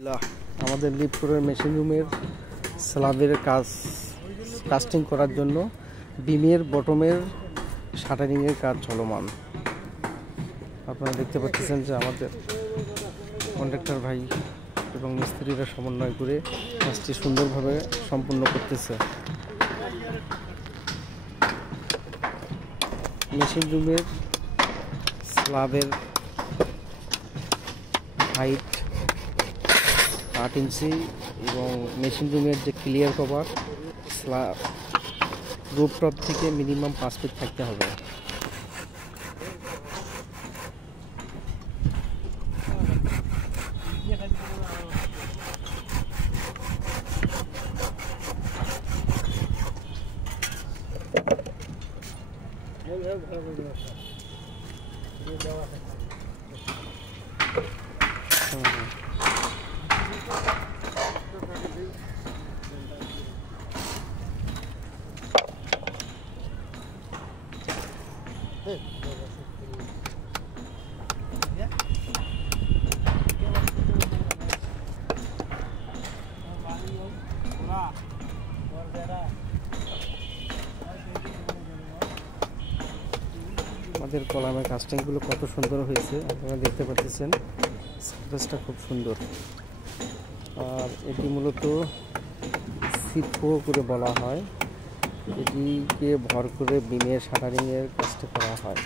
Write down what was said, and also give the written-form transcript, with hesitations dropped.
আমাদের লিফটরের মেশিন রুমের স্ল্যাবের কাস্টিং করার জন্য বিমের বটমের শাটারিংয়ের কাজ চলমান। আপনারা দেখতে পাচ্ছেন যে আমাদের কন্ট্রাক্টর ভাই এবং মিস্ত্রিরা সমন্বয় করে কাজটি সুন্দরভাবে সম্পূর্ণ করতেছে। মেশিন রুমের স্ল্যাবের হাইট 8 ইঞ্চি এবং মেশিন রুমের যে ক্লিয়ার কভার স্ল্যাব রুফটপ থেকে মিনিমাম 5 ফিট থাকতে হবে। আমাদের কলামের কাস্টিংগুলো কত সুন্দর হয়েছে আপনারা দেখতে পাচ্ছেন। সারফেসটা খুব সুন্দর, আর এটি মূলত সিট4 করে বলা হয়। এটিকে ভর করে বিমের শাটারিংয়ের কাজটা করা হয়।